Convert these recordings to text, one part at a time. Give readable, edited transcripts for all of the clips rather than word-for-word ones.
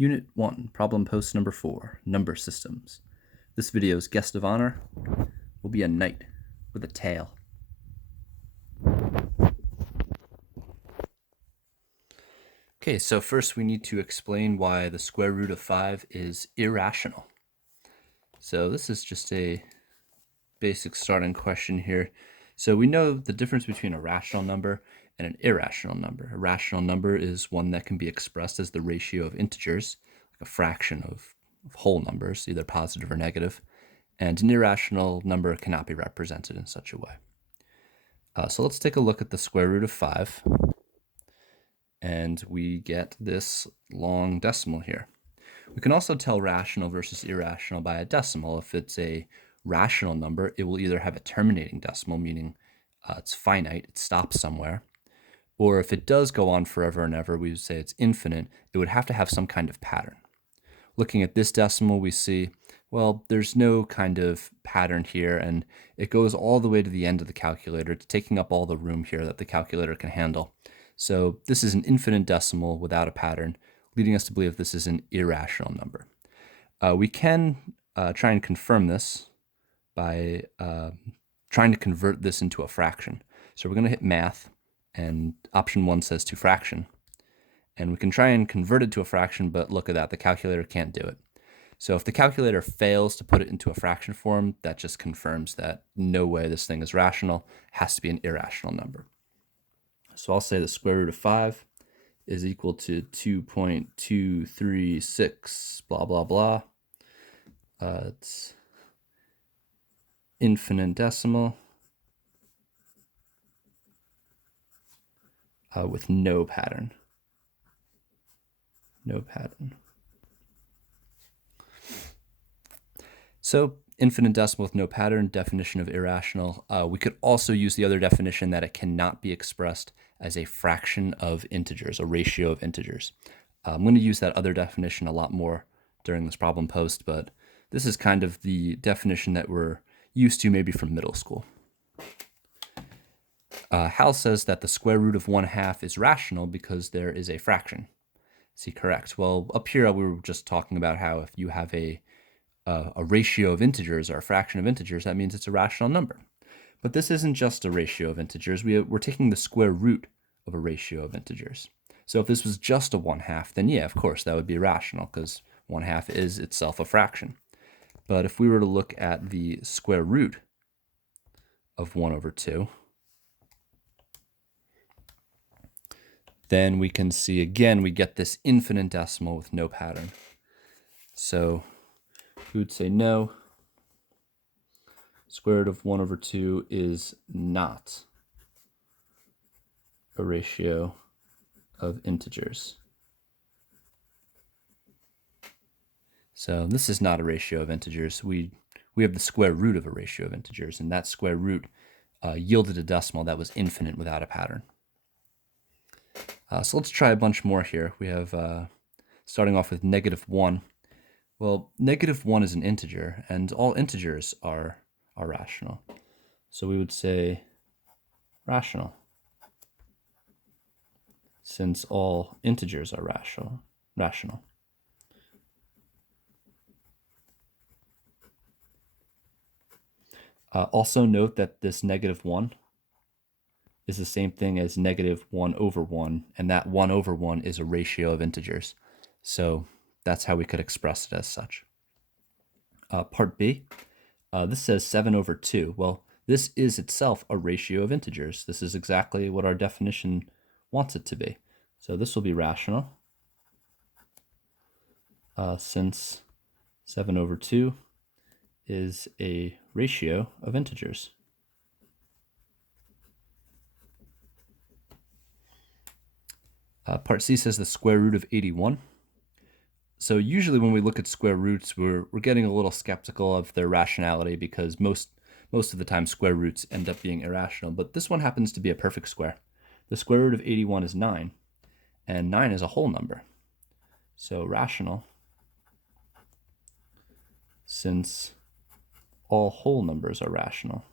Unit 1, Problem Post Number 4, Number Systems. This video's guest of honor will be a knight with a tail. Okay, so first we need to explain why the square root of 5 is irrational. So this is just a basic starting question here. So we know the difference between a rational number and an irrational number. A rational number is one that can be expressed as the ratio of integers, like a fraction of whole numbers, either positive or negative, and an irrational number cannot be represented in such a way. So let's take a look at the square root of 5, and we get this long decimal here. We can also tell rational versus irrational by a decimal. If it's a rational number, it will either have a terminating decimal, meaning it's finite, it stops somewhere, or if it does go on forever and ever, we would say it's infinite, it would have to have some kind of pattern. Looking at this decimal, we see, well, there's no kind of pattern here, and it goes all the way to the end of the calculator. It's taking up all the room here that the calculator can handle. So this is an infinite decimal without a pattern, leading us to believe this is an irrational number. We can try and confirm this by trying to convert this into a fraction. So we're going to hit math, and option 1 says to fraction. And we can try and convert it to a fraction, but look at that, the calculator can't do it. So if the calculator fails to put it into a fraction form, that just confirms that no way this thing is rational, it has to be an irrational number. So I'll say the square root of 5 is equal to 2.236, blah, blah, blah. It's infinite decimal with no pattern. No pattern. So infinite decimal with no pattern, definition of irrational. We could also use the other definition that it cannot be expressed as a fraction of integers, a ratio of integers. I'm going to use that other definition a lot more during this problem post, but this is kind of the definition that we're used to maybe from middle school. Hal says that the square root of 1/2 is rational because there is a fraction. Is he correct? Well, up here we were just talking about how if you have a ratio of integers or a fraction of integers, that means it's a rational number. But this isn't just a ratio of integers. We're taking the square root of a ratio of integers. So if this was just a 1/2, then yeah, of course, that would be rational because 1/2 is itself a fraction. But if we were to look at the square root of 1/2, then we can see, again, we get this infinite decimal with no pattern. So we would say no, square root of 1/2 is not a ratio of integers. So this is not a ratio of integers. We have the square root of a ratio of integers, and that square root yielded a decimal that was infinite without a pattern. So let's try a bunch more here. We have, starting off with -1. Well, -1 is an integer, and all integers are rational. So we would say rational, since all integers are rational. Also note that this -1 is the same thing as -1/1, and that 1/1 is a ratio of integers. So that's how we could express it as such. Part B, this says 7/2. Well, this is itself a ratio of integers. This is exactly what our definition wants it to be. So this will be rational, since 7/2 is a ratio of integers. Part C says the square root of 81. So usually when we look at square roots, we're getting a little skeptical of their rationality because most of the time square roots end up being irrational, but this one happens to be a perfect square. The square root of 81 is 9, and 9 is a whole number. So rational, since all whole numbers are rational.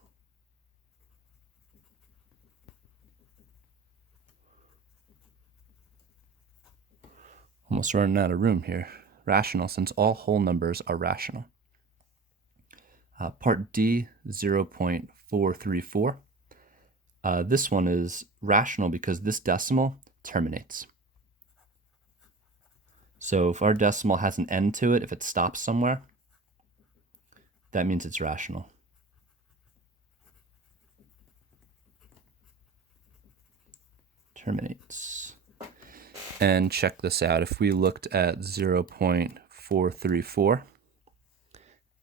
Almost running out of room here. Rational, since all whole numbers are rational. Part D, 0.434. This one is rational because this decimal terminates. So if our decimal has an end to it, if it stops somewhere, that means it's rational. Terminates. And check this out. If we looked at 0.434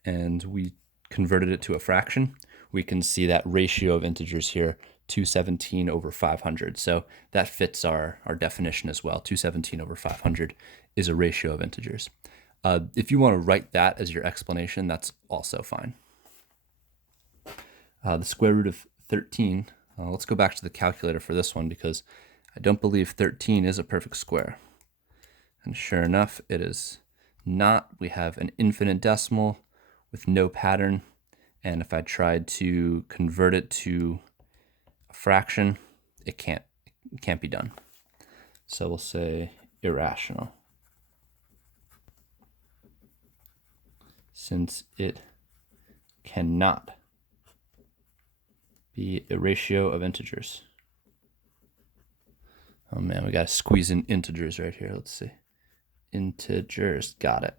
and we converted it to a fraction, we can see that ratio of integers here, 217 over 500. So that fits our definition as well. 217 over 500 is a ratio of integers. If you want to write that as your explanation, that's also fine. The square root of 13, let's go back to the calculator for this one because I don't believe 13 is a perfect square. And sure enough, it is not. We have an infinite decimal with no pattern. And if I tried to convert it to a fraction, it can't be done. So we'll say irrational, since it cannot be a ratio of integers. Oh man, we got to squeeze in integers right here. Let's see. Integers, got it.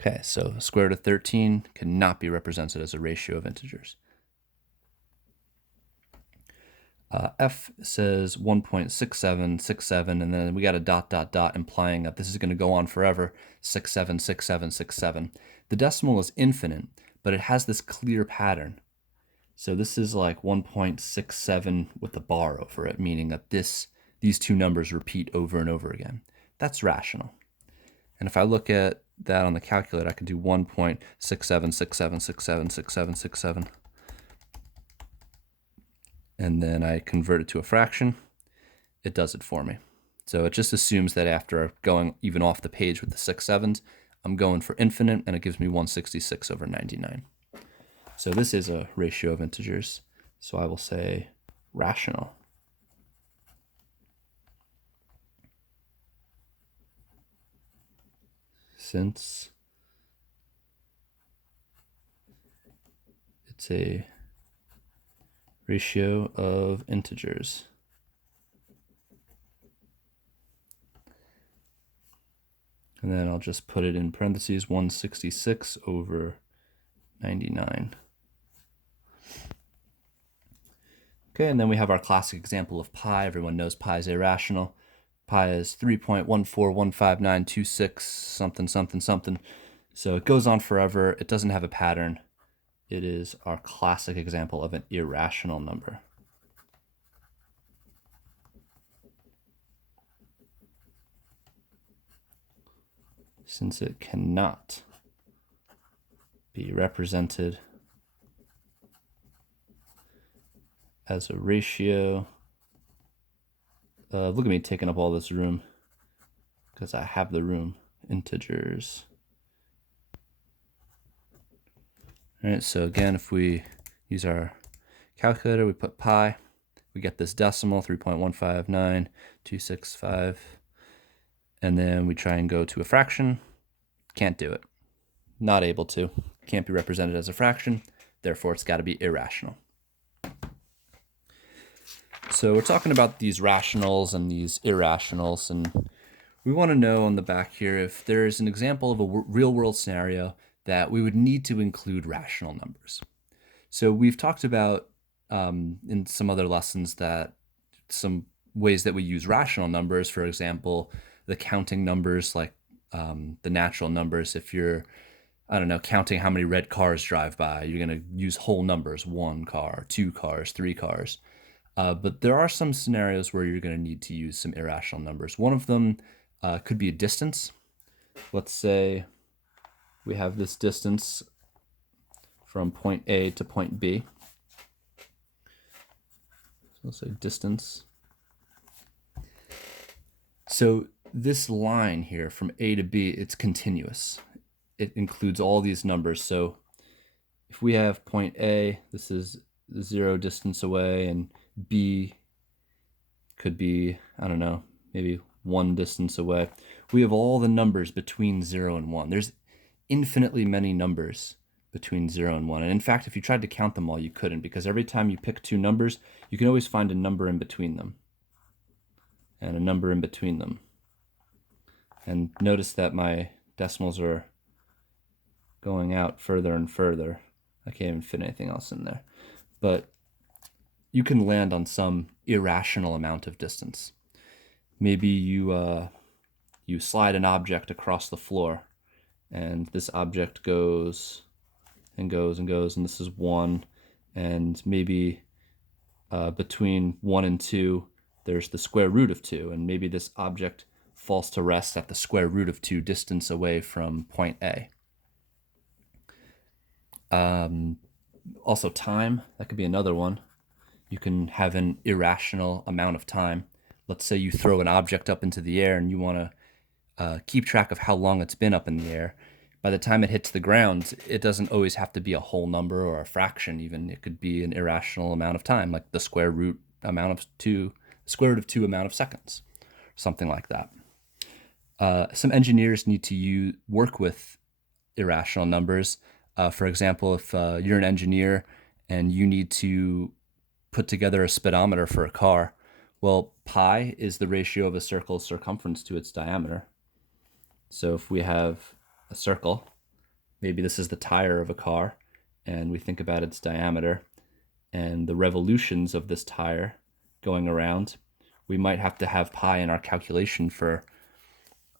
Okay, so square root of 13 cannot be represented as a ratio of integers. F says 1.6767, and then we got a dot, dot, dot, implying that this is going to go on forever, 676767. The decimal is infinite, but it has this clear pattern. So this is like 1.67 with a bar over it, meaning that these two numbers repeat over and over again. That's rational. And if I look at that on the calculator, I can do 1.6767676767, and then I convert it to a fraction. It does it for me. So it just assumes that after going even off the page with the 6 sevens, I'm going for infinite, and it gives me 166 over 99. So this is a ratio of integers. So I will say rational. Since it's a ratio of integers. And then I'll just put it in parentheses, 166 over 99. Okay, and then we have our classic example of pi. Everyone knows pi is irrational. Pi is 3.1415926 something something something. So it goes on forever. It doesn't have a pattern. It is our classic example of an irrational number. Since it cannot be represented as a ratio. Look at me taking up all this room because I have the room. Integers. All right, so again, if we use our calculator, we put pi, we get this decimal, 3.159265, and then we try and go to a fraction. Can't do it. Not able to. Can't be represented as a fraction, therefore it's got to be irrational. So we're talking about these rationals and these irrationals, and we want to know on the back here if there's an example of a real-world scenario that we would need to include rational numbers. So we've talked about in some other lessons that some ways that we use rational numbers, for example, the counting numbers like the natural numbers. If you're, I don't know, counting how many red cars drive by, you're going to use whole numbers, 1 car, 2 cars, 3 cars. But there are some scenarios where you're going to need to use some irrational numbers. One of them could be a distance. Let's say we have this distance from point A to point B. So let's say distance. So this line here from A to B, it's continuous. It includes all these numbers. So if we have point A, this is 0 distance away, and B could be, I don't know, maybe 1 distance away. We have all the numbers between 0 and 1. There's infinitely many numbers between 0 and 1. And in fact, if you tried to count them all, you couldn't, because every time you pick two numbers, you can always find a number in between them and a number in between them. And notice that my decimals are going out further and further. I can't even fit anything else in there. But you can land on some irrational amount of distance. Maybe you slide an object across the floor, and this object goes and goes and goes, and this is 1, and maybe between 1 and 2 there's the square root of 2, and maybe this object falls to rest at the square root of 2 distance away from point A. Also time, that could be another one. You can have an irrational amount of time. Let's say you throw an object up into the air and you want to keep track of how long it's been up in the air. By the time it hits the ground, it doesn't always have to be a whole number or a fraction even. It could be an irrational amount of time, like the square root amount of 2, square root of 2 amount of seconds, something like that. Some engineers need to work with irrational numbers. For example, if you're an engineer and you need to put together a speedometer for a car, well, pi is the ratio of a circle's circumference to its diameter. So if we have a circle, maybe this is the tire of a car, and we think about its diameter and the revolutions of this tire going around, we might have to have pi in our calculation for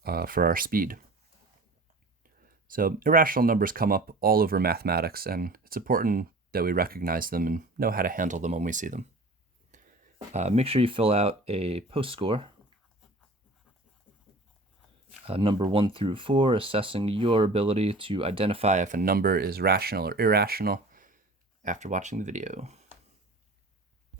our speed. So irrational numbers come up all over mathematics, and it's important that we recognize them and know how to handle them when we see them. Make sure you fill out a post score. Number 1 through 4, assessing your ability to identify if a number is rational or irrational after watching the video.